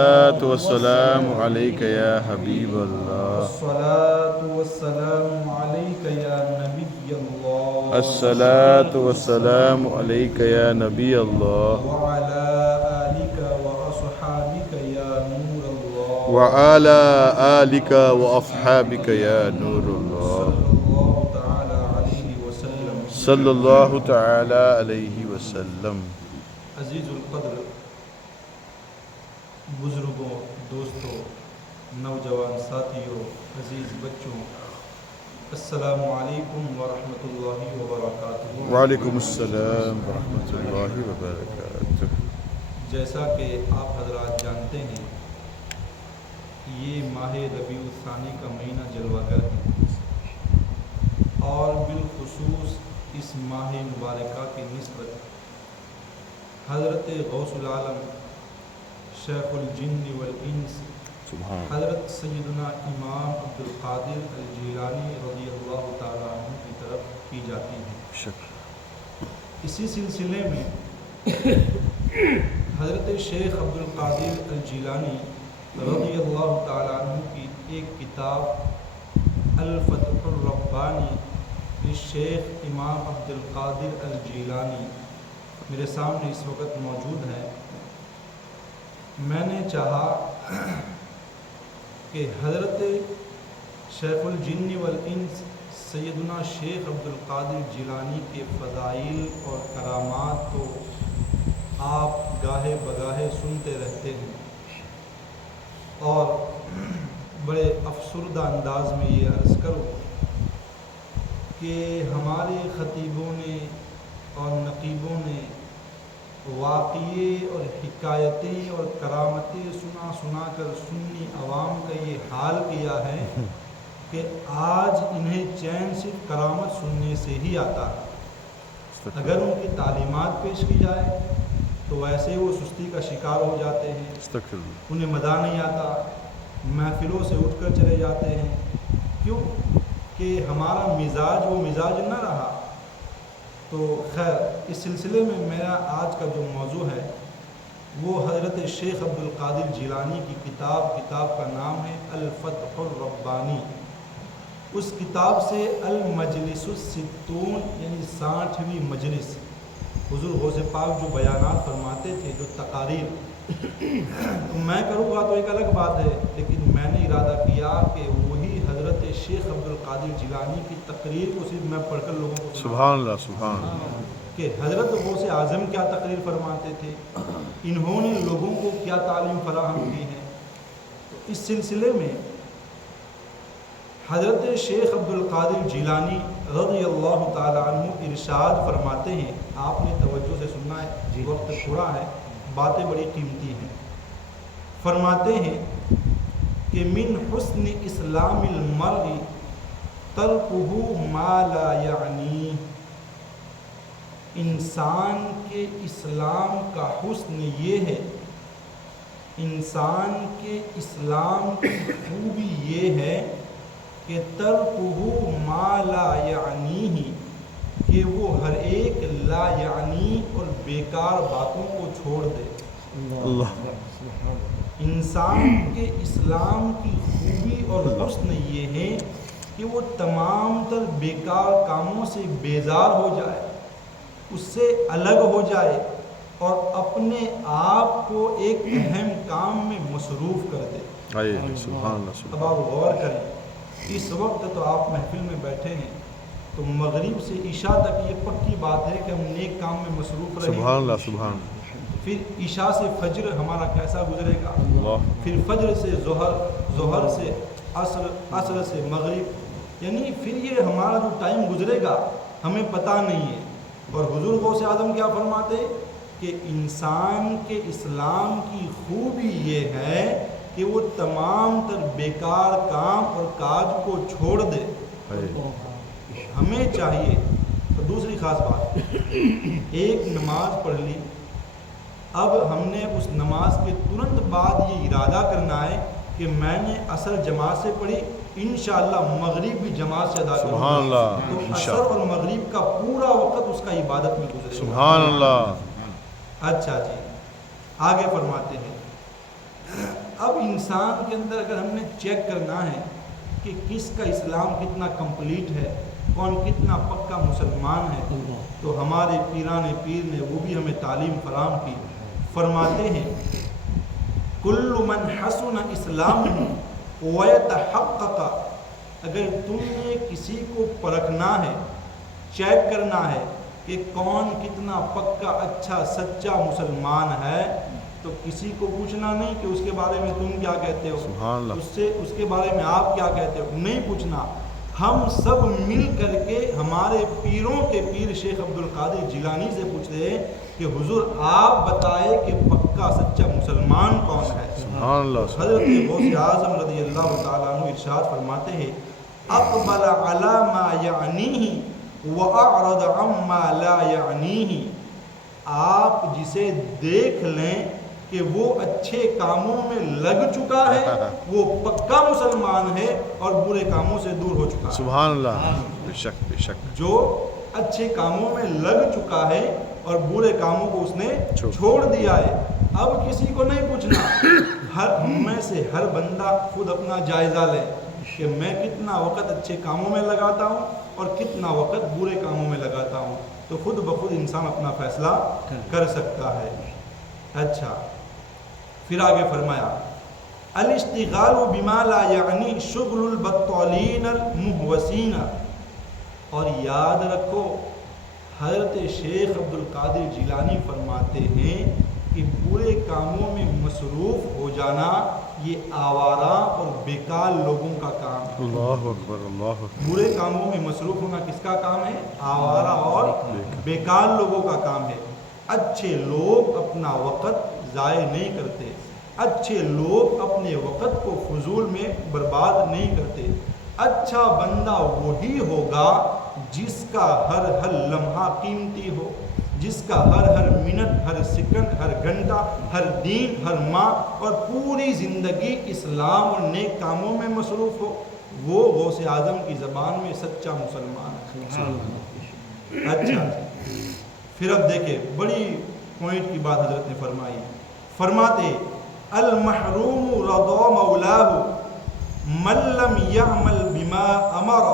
الصلاة والسلام عليك يا حبيب الله. الصلاة والسلام عليك يا نبي الله. الصلاة والسلام عليك يا نبي الله. وعلى آلك وأصحابك يا نور الله. وعلى آلك وأصحابك يا نور الله. صلى الله تعالى عليه وسلم. صلى الله تعالى عليه وسلم. عزیز القدر بزرگوں، دوستوں، نوجوان ساتھیوں، عزیز بچوں، السلام علیکم ورحمۃ اللہ وبرکاتہ۔ وعلیکم السلام ورحمۃ اللہ وبرکاتہ۔ جیسا کہ آپ حضرات جانتے ہیں، یہ ماہ ربیع الثانی کا مہینہ جلوہ گر ہے، اور بالخصوص اس ماہ مبارکہ کی نسبت حضرت غوث العالم شیخ الجن والانس حضرت سیدنا امام عبد القادر الجیلانی رضی اللہ تعالیٰ عنہ کی طرف کی جاتی ہے۔ اسی سلسلے میں حضرت شیخ عبد القادر الجیلانی رضی اللہ تعالیٰ عنہ کی ایک کتاب الفتح الربانی للشیخ امام عبد القادر الجیلانی میرے سامنے اس وقت موجود ہے۔ میں نے چاہا کہ حضرت شیخ الجن والانس سیدنا شیخ عبد القادر جیلانی کے فضائل اور کرامات تو آپ گاہے بگاہے سنتے رہتے ہیں، اور بڑے افسردہ انداز میں یہ عرض کروں کہ ہمارے خطیبوں نے اور نقیبوں نے واقعے اور حکایتیں اور کرامتیں سنا سنا کر سنی عوام کا یہ حال کیا ہے کہ آج انہیں چین صرف کرامت سننے سے ہی آتا ہے۔ اگر ان کی تعلیمات پیش کی جائے تو ویسے وہ سستی کا شکار ہو جاتے ہیں، انہیں مزہ نہیں آتا، محفلوں سے اٹھ کر چلے جاتے ہیں۔ کیوں کہ ہمارا مزاج وہ مزاج نہ رہا۔ تو خیر، اس سلسلے میں میرا آج کا جو موضوع ہے وہ حضرت شیخ عبد القادر جیلانی کی کتاب کا نام ہے الفتح الربانی۔ اس کتاب سے المجلس الستون یعنی 60ویں مجلس، حضور غوث پاک جو بیانات فرماتے تھے، جو تقاریر، تو میں کروں گا تو ایک الگ بات ہے، لیکن میں نے ارادہ کیا کہ وہی حضرت شیخ عبد القادر جیلانی کی تقریر کو صرف میں پڑھ کر لوگوں کو سبحان اللہ سبحان اللہ کہ حضرت غوث اعظم کیا تقریر فرماتے تھے، انہوں نے لوگوں کو کیا تعلیم فراہم کی ہے۔ تو اس سلسلے میں حضرت شیخ عبد القادر جیلانی رضی اللہ تعالیٰ عنہ ارشاد فرماتے ہیں، آپ نے توجہ سے سننا ہے، وقت تھوڑا ہے، باتیں بڑی قیمتی ہیں۔ فرماتے ہیں کہ من حسن اسلام المرء ترکہ ما لا یعنی، انسان کے اسلام کا حسن یہ ہے، انسان کے اسلام کی خوبی یہ ہے کہ ترکہ ما لا یعنی، کہ وہ ہر ایک لا یعنی اور بیکار باتوں کو چھوڑ دے۔ اللہ، انسان کے اسلام کی خوبی اور حسن یہ ہے کہ وہ تمام تر بیکار کاموں سے بیزار ہو جائے، اس سے الگ ہو جائے اور اپنے آپ کو ایک اہم کام میں مصروف کر دے۔ سبحان اللہ۔ اب آپ غور کریں، اس وقت تو آپ محفل میں بیٹھے ہیں، تو مغرب سے عشاء تک یہ پکی بات ہے کہ ہم نیک کام میں مصروف رہیں۔ سبحان اللہ سبحان اللہ۔ پھر عشاء سے فجر ہمارا کیسا گزرے گا، پھر فجر سے ظہر سے عصر، عصر سے مغرب، یعنی پھر یہ ہمارا جو ٹائم گزرے گا ہمیں پتہ نہیں ہے۔ اور حضور غوث اعظم کیا فرماتے کہ انسان کے اسلام کی خوبی یہ ہے کہ وہ تمام تر بیکار کام اور کاج کو چھوڑ دے۔ ہمیں چاہیے، اور دوسری خاص بات، ایک نماز پڑھ لی، اب ہم نے اس نماز کے ترنت بعد یہ ارادہ کرنا ہے کہ میں نے عصر جماعت سے پڑھی، انشاءاللہ مغرب بھی جماعت سے ادا کروں گا۔ سبحان اللہ۔ تو عصر اور مغرب کا پورا وقت اس کا عبادت میں گزرے گا۔ سبحان اللہ۔ اچھا جی، آگے فرماتے ہیں اب انسان کے اندر اگر ہم نے چیک کرنا ہے کہ کس کا اسلام کتنا کمپلیٹ ہے، کون کتنا پکا مسلمان ہے، تو ہمارے پیران پیر نے وہ بھی ہمیں تعلیم فراہم کی. فرماتے ہیں کل من حسن اسلامہ ویتحقق، اگر تم نے کسی کو پرکھنا ہے، چیک کرنا ہے کہ کون کتنا پکا اچھا سچا مسلمان ہے، تو کسی کو پوچھنا نہیں کہ اس کے بارے میں تم کیا کہتے ہو، سبحان اللہ. اس کے بارے میں آپ کیا کہتے ہو، نہیں پوچھنا. ہم سب مل کر کے ہمارے پیروں کے پیر شیخ عبد القادر جیلانی سے پوچھتے ہیں کہ حضور آپ بتائے کہ پکا سچا مسلمان کون ہے. سبحان اللہ. حضرت غوث اعظم رضی اللہ تعالیٰ عنہ ارشاد فرماتے ہیں اقبل علی ما یعنیہ واعرض عما لا یعنیہ، آپ جسے دیکھ لیں کہ وہ اچھے کاموں میں لگ چکا ہے، وہ پکا مسلمان ہے اور برے کاموں سے دور ہو چکا ہے. سبحان اللہ. بے شک بے شک. جو اچھے کاموں میں لگ چکا ہے اور برے کاموں کو اس نے چھوڑ دیا ہے. اب کسی کو نہیں پوچھنا، ہم میں سے ہر بندہ خود اپنا جائزہ لے کہ میں کتنا وقت اچھے کاموں میں لگاتا ہوں اور کتنا وقت برے کاموں میں لگاتا ہوں، تو خود بخود انسان اپنا فیصلہ کر سکتا ہے. اچھا، پھر آگے فرمایا الاشتغال بما لا یعنی شغل البطالین المہوسین، اور یاد رکھو حضرت شیخ عبد القادر جیلانی فرماتے ہیں کہ برے کاموں میں مصروف ہو جانا یہ آوارہ اور بیکار لوگوں کا کام ہے. اللہ اکبر اللہ اکبر. برے کاموں میں مصروف ہونا کس کا کام ہے؟ آوارہ اور بیکار لوگوں کا کام ہے. اچھے لوگ اپنا وقت ضائع نہیں کرتے، اچھے لوگ اپنے وقت کو فضول میں برباد نہیں کرتے. اچھا بندہ وہی ہوگا جس کا ہر لمحہ قیمتی ہو، جس کا ہر منٹ، ہر سیکنڈ، ہر گھنٹہ، ہر دن، ہر ماہ اور پوری زندگی اسلام اور نیک کاموں میں مصروف ہو. وہ غوث اعظم کی زبان میں سچا مسلمان ہے. اچھا، پھر اب دیکھیں بڑی پوائنٹ کی بات حضرت نے فرمائی. فرماتے المحروم رضا مولاہ من لم یعمل بما امر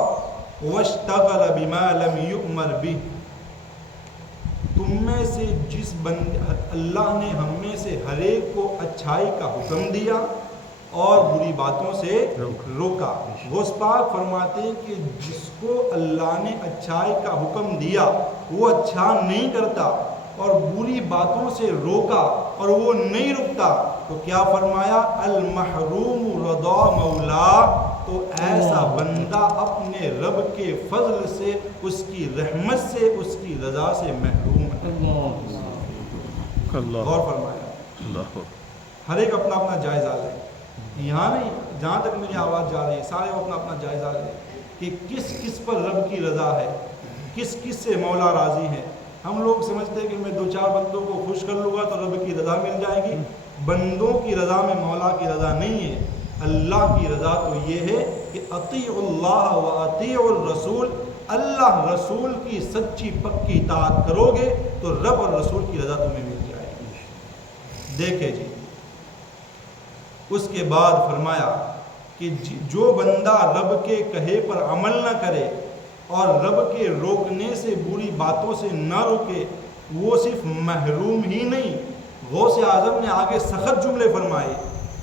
واشتغل بما لم یؤمر بہ. تم میں سے جس اللہ نے ہم میں سے ہر ایک کو اچھائی کا حکم دیا اور بری باتوں سے روکا. غوث پاک فرماتے ہیں کہ جس کو اللہ نے اچھائی کا حکم دیا وہ اچھا نہیں کرتا اور بری باتوں سے روکا اور وہ نہیں رکتا، تو کیا فرمایا المحروم رضا مولا، تو ایسا بندہ اپنے رب کے فضل سے، اس کی رحمت سے، اس کی رضا سے محروم ہے. غور فرمایا. اللہ. ہر ایک اپنا اپنا جائزہ لے. یہاں نہیں، جہاں تک میری آواز جا رہی ہے سارے اپنا اپنا جائزہ لے کہ کس کس پر رب کی رضا ہے، کس کس سے مولا راضی ہے. ہم لوگ سمجھتے ہیں کہ میں 2-4 بندوں کو خوش کر لوں گا تو رب کی رضا مل جائے گی. بندوں کی رضا میں مولا کی رضا نہیں ہے. اللہ کی رضا تو یہ ہے کہ اطیعوا اللہ و اطیعوا الرسول، اللہ رسول کی سچی پکی اطاعت کرو گے تو رب اور رسول کی رضا تمہیں مل جائے گی. دیکھیں جی، اس کے بعد فرمایا کہ جو بندہ رب کے کہے پر عمل نہ کرے اور رب کے روکنے سے بری باتوں سے نہ روکے، وہ صرف محروم ہی نہیں، غوث اعظم نے آگے سخت جملے فرمائے.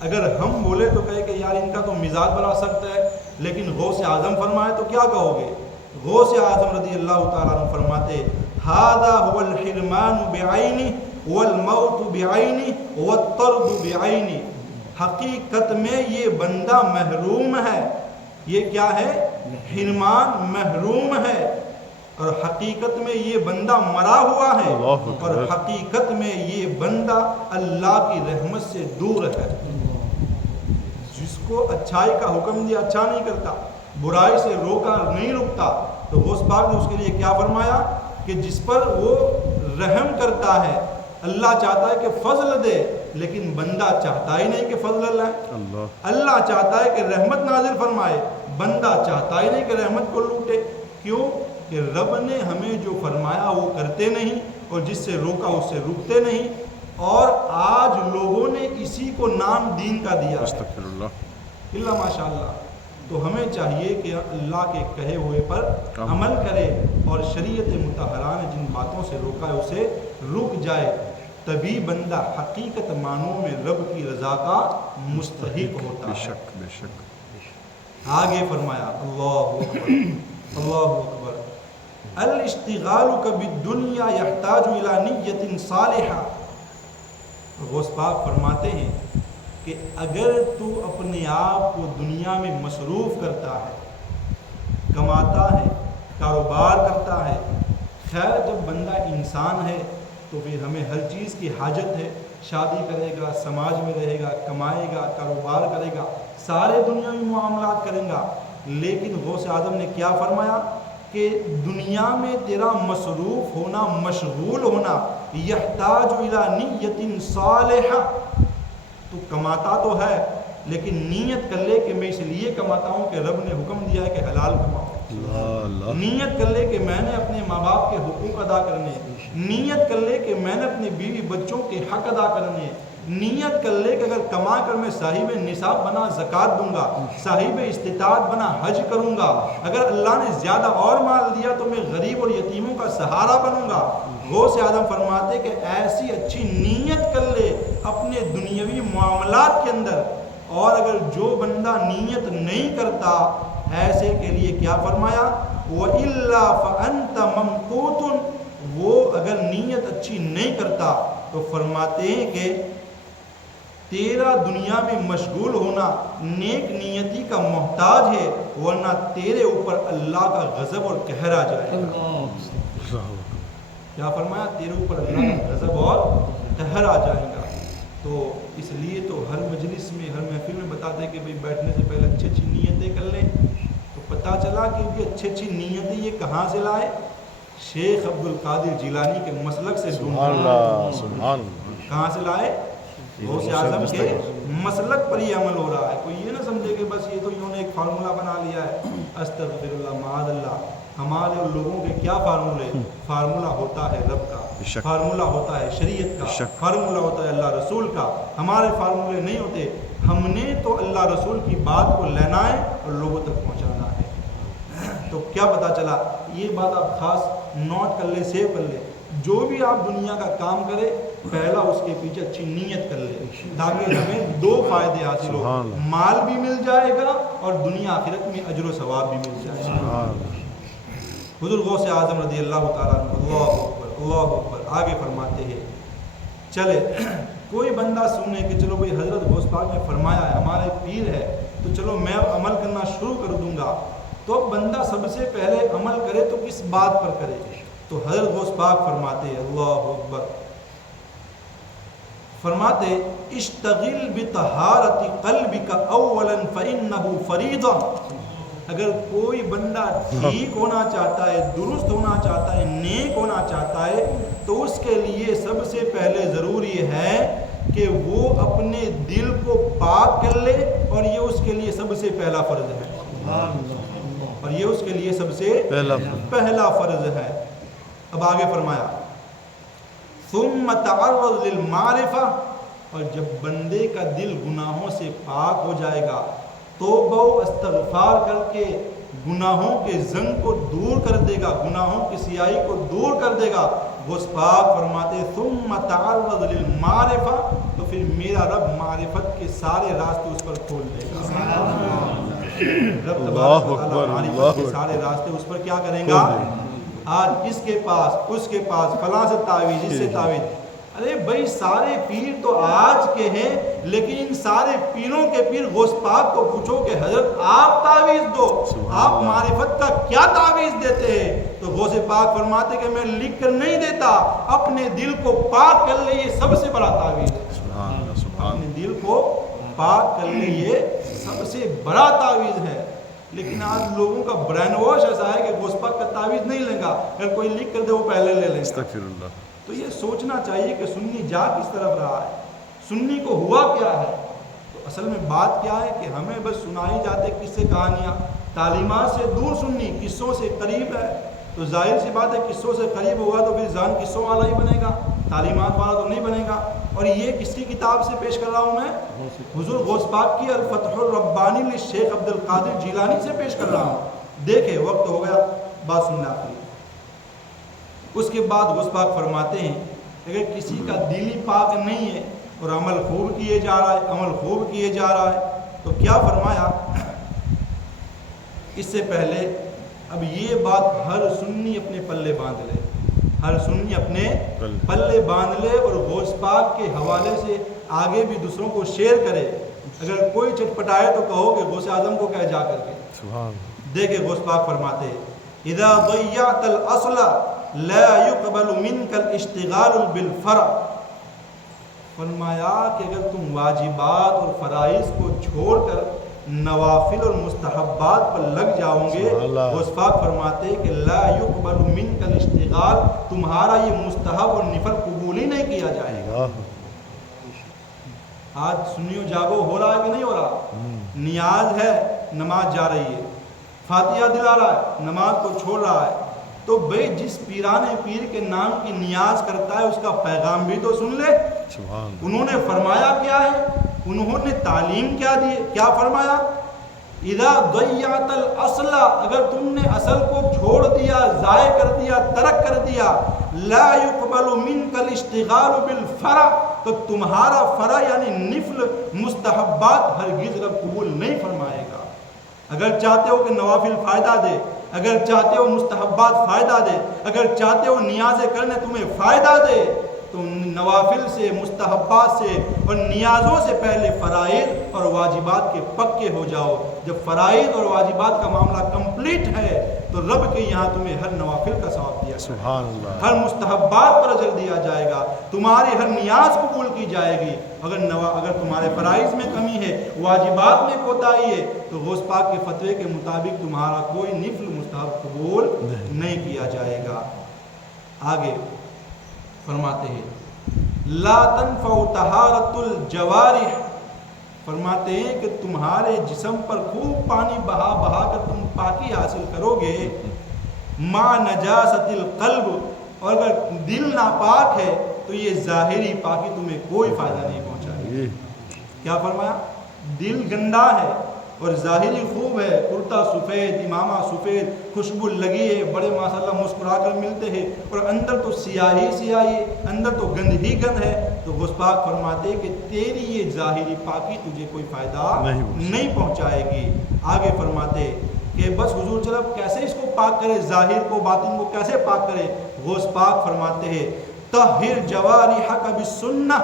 اگر ہم بولے تو کہے کہ یار ان کا تو مزاج بڑا سخت ہے، لیکن غوث اعظم فرمائے تو کیا کہو گے؟ غوث اعظم رضی اللہ تعالیٰ عنہ فرماتے ھذا هو الحرمان بعینہ والموت بعینہ والطرد بعینہ. حقیقت میں یہ بندہ محروم ہے. یہ کیا ہے؟ حرمان، محروم ہے. اور حقیقت میں یہ بندہ مرا ہوا ہے، اور حقیقت میں یہ بندہ اللہ کی رحمت سے دور ہے. جس کو اچھائی کا حکم دیا اچھا نہیں کرتا، برائی سے روکا نہیں رکتا، تو غوث پاک نے اس کے لیے کیا فرمایا کہ جس پر وہ رحم کرتا ہے، اللہ چاہتا ہے کہ فضل دے، لیکن بندہ چاہتا ہی نہیں کہ فضل لائے. اللہ چاہتا ہے کہ رحمت نازل فرمائے، بندہ چاہتا ہی نہیں کہ رحمت کو لوٹے. کیوں؟ کہ رب نے ہمیں جو فرمایا وہ کرتے نہیں، اور جس سے روکا اس سے رکتے نہیں. اور آج لوگوں نے اسی کو نام دین کا دیا ہے، استغفر اللہ۔ اللہ ماشاء اللہ۔ تو ہمیں چاہیے کہ اللہ کے کہے ہوئے پر عمل کرے اور شریعت مطہرہ نے جن باتوں سے روکا ہے اسے رک جائے، تبھی بندہ حقیقت معنوں میں رب کی رضا کا مستحق ہوتا بے ہے۔ شک بے شک۔ آگے فرمایا اللہ اکبر اللہ اکبر، الاشتغال بالدنیا یحتاج الی نیت صالحہ۔ غوث پاک فرماتے ہیں کہ اگر تو اپنے آپ کو دنیا میں مصروف کرتا ہے، کماتا ہے، کاروبار کرتا ہے، خیر جب بندہ انسان ہے تو پھر ہمیں ہر چیز کی حاجت ہے، شادی کرے گا، سماج میں رہے گا، کمائے گا، کاروبار کرے گا، سارے دنیاوی معاملات کریں گا، لیکن غوث اعظم نے کیا فرمایا کہ دنیا میں تیرا مصروف ہونا، مشغول ہونا، یحتاج الی نیت صالحہ، تو کماتا تو ہے لیکن نیت کر لے کہ میں اس لیے کماتا ہوں کہ رب نے حکم دیا ہے کہ حلال کماؤ، نیت کر لے کہ میں نے اپنے ماں باپ کے حقوق ادا کرنے، نیت کر لے کہ میں نے اپنے بیوی بچوں کے حق ادا کرنے، نیت کر لے کہ اگر کما کر میں صاحب نصاب بنا زکوٰۃ دوں گا، صاحب استطاعت بنا حج کروں گا، اگر اللہ نے زیادہ اور مال دیا تو میں غریب اور یتیموں کا سہارا بنوں گا۔ غوث اعظم فرماتے کہ ایسی اچھی نیت کر لے اپنے دنیاوی معاملات کے اندر، اور اگر جو بندہ نیت نہیں کرتا ایسے کے لیے کیا فرمایا، وَإِلَّا فَأَنْتَ مَمْقُوتٌ، وہ اگر نیت اچھی نہیں کرتا تو فرماتے ہیں کہ تیرا دنیا میں مشغول ہونا نیک نیتی کا محتاج ہے، ورنہ تیرے اوپر اللہ کا غضب اور قہر آ جائے گا۔ کیا فرمایا؟ تیرے اوپر اللہ کا غضب اور قہر آ جائے گا۔ تو اس لیے تو ہر مجلس میں، ہر محفل میں بتاتے ہیں کہ بھئی بیٹھنے سے پہلے اچھی اچھی نیتیں کر لیں۔ تو پتہ چلا کہ یہ اچھی اچھی نیتیں یہ کہاں سے لائے؟ شیخ عبد القادر جیلانی کے مسلک سے سبحان اللہ سبحان اللہ۔ کہاں سے لائے؟ غوث اعظم کے مسلک پر یہ عمل ہو رہا ہے۔ کوئی یہ نہ سمجھے کہ بس یہ تو انہوں نے ایک فارمولہ بنا لیا ہے، استغفر اللہ معاذ اللہ۔ ہمارے اور لوگوں کے کیا فارمولے؟ فارمولہ ہوتا ہے رب کا، فارمولہ ہوتا ہے شریعت کا، فارمولہ ہوتا ہے اللہ رسول کا۔ ہمارے فارمولے نہیں ہوتے، ہم نے تو اللہ رسول کی بات کو لینا ہے اور لوگوں تک پہنچانا ہے۔ تو کیا پتہ چلا؟ یہ بات آپ خاص نوٹ کر لیں، سیو کر لیں، جو بھی آپ دنیا کا کام کرے پہلا اس کے پیچھے اچھی نیت کر لے، تاکہ ہمیں دو فائدے حاصل ہو، مال بھی مل جائے گا اور دنیا آخرت میں اجر و ثواب بھی مل جائے گا۔ حضور غوث اعظم رضی اللہ تعالیٰ عنہ، اللہ اکبر اللہ اکبر، آگے فرماتے ہیں چلے کوئی بندہ سنے کہ چلو بھئی حضرت غوث پاک نے فرمایا ہے، ہمارے پیر ہے، تو چلو میں اب عمل کرنا شروع کر دوں گا۔ تو اب بندہ سب سے پہلے عمل کرے تو کس بات پر کرے؟ تو حضرت غوث پاک فرماتے ہیں اللہ اکبر، فرماتے اشتغل بطہارت قلبک اولا فإنہ فریضہ۔ اگر کوئی بندہ ٹھیک ہونا چاہتا ہے، درست ہونا چاہتا ہے، نیک ہونا چاہتا ہے، تو اس کے لیے سب سے پہلے ضروری ہے کہ وہ اپنے دل کو پاک کر لے، اور یہ اس کے لیے سب سے پہلا فرض ہے، اور یہ اس کے لیے سب سے پہلا فرض ہے۔ اب آگے فرمایا ثم تعرض للمعرفہ، اور جب بندے کا دل گناہوں سے پاک ہو جائے گا، توبہ و استغفار کر کے گناہوں کے زنگ کو دور کر دے گا، گناہوں کی سیاہی کو دور کر دے گا۔ غوث پاک فرماتے ثم تعرض للمعرفہ، تو پھر میرا رب معرفت کے سارے راستے اس پر کھول دے گا۔ رب تبارک و تعالی معرفت کے سارے راستے اس پر کیا کریں گا؟ آج اس کے پاس، اس کے پاس، فلاں سے تعویذ، اس سے تعویذ۔ ارے بھائی سارے پیر تو آج کے ہیں، لیکن ان سارے پیروں کے پیر غوث پاک کو پوچھو کہ حضرت آپ تعویذ دو، آپ معرفت کا کیا تعویذ دیتے ہیں؟ تو غوث پاک فرماتے کہ میں لکھ کر نہیں دیتا، اپنے دل کو پاک کر لے، یہ سب سے بڑا تعویذ ہے۔ اپنے دل کو پاک کر لے، یہ سب سے بڑا تعویذ ہے۔ لیکن آج لوگوں کا برین واش ایسا ہے کہ غوث پاک کا تعویذ نہیں لیں گا، اگر کوئی لکھ کر دے وہ پہلے لے لیں گا۔ تو یہ سوچنا چاہیے کہ سنی جا کس طرف رہا ہے، سنی کو ہوا کیا ہے۔ تو اصل میں بات کیا ہے کہ ہمیں بس سنائی جاتے قصے کہانیاں، تعلیمات سے دور سننی، قصوں سے قریب ہے۔ تو ظاہر سی بات ہے قصوں سے قریب ہوگا تو پھر ذہن قصوں والا ہی بنے گا، تعلیمات والا تو نہیں بنے گا۔ اور یہ کس کی کتاب سے پیش کر رہا ہوں میں؟ حضور غوث پاک کی الفتح الربانی للشیخ عبد القادر جیلانی سے پیش کر رہا ہوں۔ دیکھیں وقت ہو گیا، بات سننا آخری۔ اس کے بعد غوث پاک فرماتے ہیں اگر کسی کا دل ہی پاک نہیں ہے اور عمل خوب کیے جا رہا ہے تو کیا فرمایا؟ اس سے پہلے اب یہ بات ہر سنی اپنے پلے باندھ لے، ہر سنی اپنے پلے باندھ لے اور غوث پاک کے حوالے سے آگے بھی دوسروں کو شیئر کرے۔ اگر کوئی چٹپٹائے تو کہو کہ غوث اعظم کو کہے جا کر کے۔ دیکھیں غوث پاک فرماتے اذا ضیعت الاصل لا يقبل منك الاشتغال بالفرع، فرمایا کہ اگر تم واجبات اور فرائض کو چھوڑ کر نوافل اور مستحبات پر لگ جاؤ گے، غوث پاک فرماتے کہ لا يقبل منك الاشتغال، تمہارا یہ مستحب اور نفل قبول ہی نہیں کیا جائے گا۔ آج سنیو جاگو ہو رہا ہے کہ نہیں ہو رہا؟ نیاز ہے، نماز جا رہی ہے، فاتحہ دلا رہا ہے، نماز کو چھوڑ رہا ہے، تو بھئی جس پیران پیر کے نام کی نیاز کرتا ہے اس کا پیغام بھی تو سن لے۔ انہوں نے فرمایا کیا ہے؟ انہوں نے تعلیم کیا دی؟ کیا فرمایا؟ اذا ضیعت الاصل، اگر تم نے اصل کو چھوڑ دیا، ضائع کر دیا، ترک کر دیا، لا يقبل منك الاشتغال بالفرع، تو تمہارا فرع یعنی نفل مستحبات ہرگز رب قبول نہیں فرمائے گا۔ اگر چاہتے ہو کہ نوافل فائدہ دے، اگر چاہتے ہو مستحبات فائدہ دے، اگر چاہتے ہو نیازیں کرنے تمہیں فائدہ دے، تو نوافل سے، مستحبات سے اور نیازوں سے پہلے فرائض اور واجبات کے پکے ہو جاؤ۔ جب فرائض اور واجبات کا معاملہ کمپلیٹ ہے تو رب کے یہاں تمہیں ہر نوافل کا ثواب دیا جائے گا، ہر مستحبات پر اجر دیا جائے گا، تمہاری ہر نیاز قبول کی جائے گی۔ اگر تمہارے فرائض میں کمی ہے، واجبات میں کوتاہی ہے، تو غوث پاک کے فتوے کے مطابق تمہارا کوئی نفل مستحب قبول نہیں کیا جائے گا۔ آگے فرماتے ہیں لا تنفع طہارت الجوارح، فرماتے ہیں کہ تمہارے جسم پر خوب پانی بہا بہا کر تم پاکی حاصل کرو گے، مع نجاست القلب، اور اگر دل ناپاک ہے تو یہ ظاہری پاکی تمہیں کوئی فائدہ نہیں پہنچائے گی۔ کیا فرمایا؟ دل گندا ہے اور ظاہری خوب ہے، کرتا سفید، امامہ سفید، خوشبو لگی ہے، بڑے ماشاءاللہ مسکرا کر ملتے ہیں، اور اندر تو سیاہی سیاہی، اندر تو گند ہی گند ہے، تو غوث پاک فرماتے کہ تیری یہ ظاہری پاکی تجھے کوئی فائدہ نہیں پہنچائے گی۔ آگے فرماتے کہ بس حضور چلو کیسے اس کو پاک کرے، ظاہر کو باطن کو کیسے پاک کرے؟ غوث پاک فرماتے ہیں طہر جوارحک بالسنہ،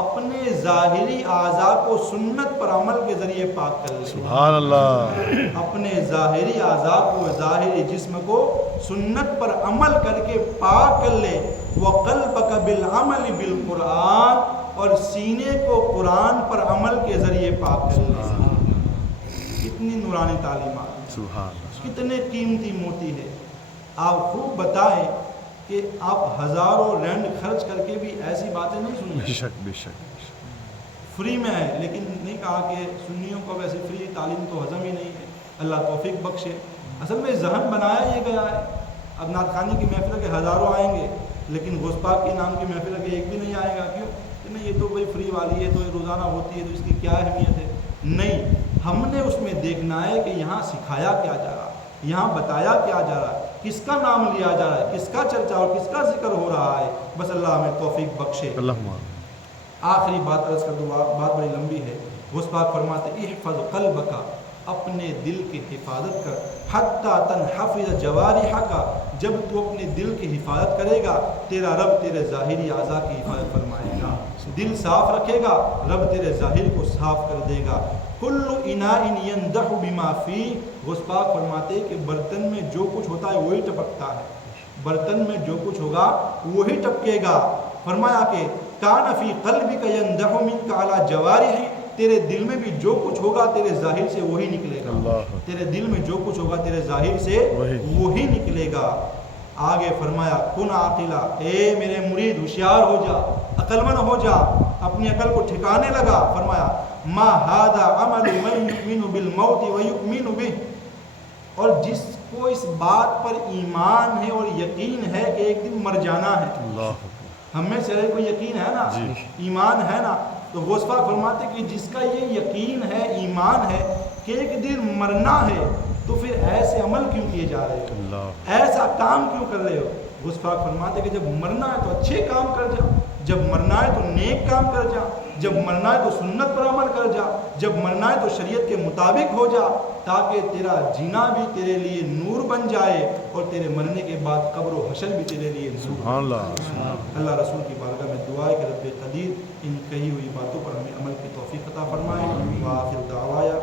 اپنے ظاہری اعضاء کو سنت پر عمل کے ذریعے پاک کر لے۔ سبحان اللہ۔ اپنے ظاہری اعضاء کو، ظاہری جسم کو سنت پر عمل کر کے پاک کر لے۔ وقلبک بالعمل بالقرآن، اور سینے کو قرآن پر عمل کے ذریعے پاک کر لے۔ کتنی نورانی تعلیمات، کتنے قیمتی موتی ہے۔ آپ خوب بتائیں کہ آپ ہزاروں رینڈ خرچ کر کے بھی ایسی باتیں نہیں سنیں۔ بے شک بے شک فری میں ہے، لیکن نہیں کہا کہ سنیوں کو ویسے فری تعلیم تو ہضم ہی نہیں ہے، اللہ توفیق بخشے۔ اصل میں ذہن بنایا یہ گیا ہے، اب نعت خوانی کی محفل کے ہزاروں آئیں گے لیکن غوث پاک کے نام کی محفل کے ایک بھی نہیں آئے گا۔ کیوں کہ نہیں، یہ تو بھائی فری والی ہے، تو یہ روزانہ ہوتی ہے، تو اس کی کیا اہمیت ہے؟ نہیں، ہم نے اس میں دیکھنا ہے کہ یہاں سکھایا کیا جا رہا ہے، یہاں بتایا کیا جا رہا ہے، کس کا نام لیا جا رہا ہے، کس کا چرچا اور کس کا ذکر ہو رہا ہے۔ بس اللہ ہمیں توفیق بخشے۔ آخری بات عرض کر دوں، بات بڑی لمبی ہے۔ غوث پاک فرماتے احفظ قلبک، اپنے دل کی حفاظت کر، حتی تنحفظ جوارحک، جب تو اپنے دل کی حفاظت کرے گا تیرا رب تیرے ظاہری اعضاء کی حفاظت فرمائے گا۔ دل صاف رکھے گا، رب تیرے ظاہر کو صاف کر دے گا۔ کل اناء ينضح بما فيه، غوث پاک فرماتے کہ برتن میں جو کچھ ہوتا ہے وہی ٹپکتا ہے، برتن میں جو کچھ ہوگا وہی ٹپکے گا۔ فرمایا کہ کان فی قلبک ينضح منک علی جوارح، تیرے دل میں بھی جو کچھ ہوگا تیرے ظاہر سے وہی نکلے گا، تیرے دل میں جو کچھ ہوگا تیرے ظاہر سے وہی نکلے گا۔ آگے فرمایا کن عاقلا، اے میرے مرید ہوشیار ہو جا، عقل مند ہو جا، اپنی عقل کو ٹھکانے لگا۔ فرمایا ما ھذا عمل من یؤمن بالموت ویؤمن به، اور جس کو اس بات پر ایمان ہے اور یقین ہے کہ ایک دن مر جانا ہے، ہم میں سے کوئی یقین ہے نا، ایمان ہے نا، تو غوث پاک فرماتے کہ جس کا یہ یقین ہے، ایمان ہے کہ ایک دن مرنا ہے، تو پھر ایسے عمل کیوں کیے جا رہے ہو، ایسا کام کیوں کر رہے ہو؟ غوث پاک فرماتے کہ جب مرنا ہے تو اچھے کام کر جا، جب مرنا ہے تو نیک کام کر جا، جب مرنا ہے تو سنت پر عمل کر جا، جب مرنا ہے تو شریعت کے مطابق ہو جا، تاکہ تیرا جینا بھی تیرے لیے نور بن جائے اور تیرے مرنے کے بعد قبر و حشر بھی تیرے لیے نور بن جائے۔ اللہ رسول کی بارگاہ میں دعا ہے کہ رب قدیر ان کہی ہوئی باتوں پر ہمیں عمل کی توفیق عطا فرمائے۔ وآخر دعوایا